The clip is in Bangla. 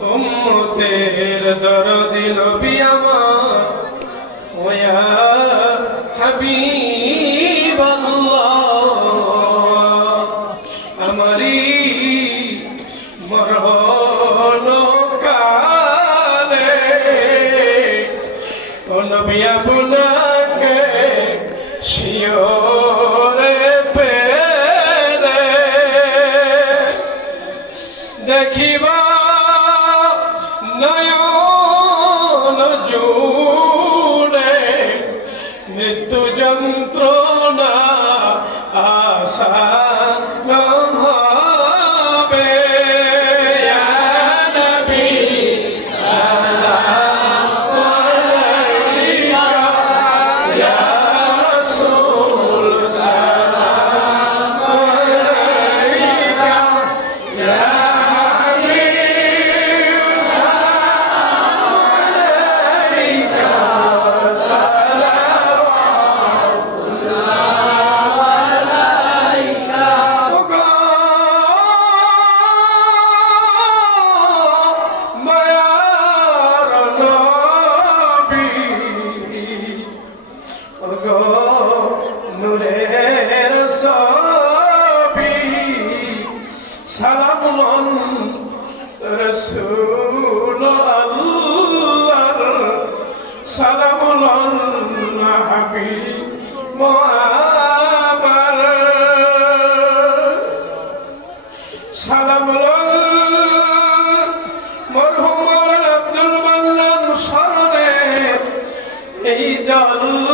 উম্মতের দরদি নবী আমার ওয়া হাবিবাল্লাহ আমারি মরণ কালে ও নবী আপনাকে শিয়রে পেলে দেখিবা নয়ন জুড়ে মৃত্যু যন্ত্রণা আসান হবে ইয়া নবী সালামু আলাইকা ইয়া রাসূল সালামু আলাইকা ইয়া নূরের ছবি সালামুন রাসূল আল্লাহ সালামুন হাবিব মুহাম্মদ সালামুন মরহুম আব্দুল মান্নান শরণে এই জল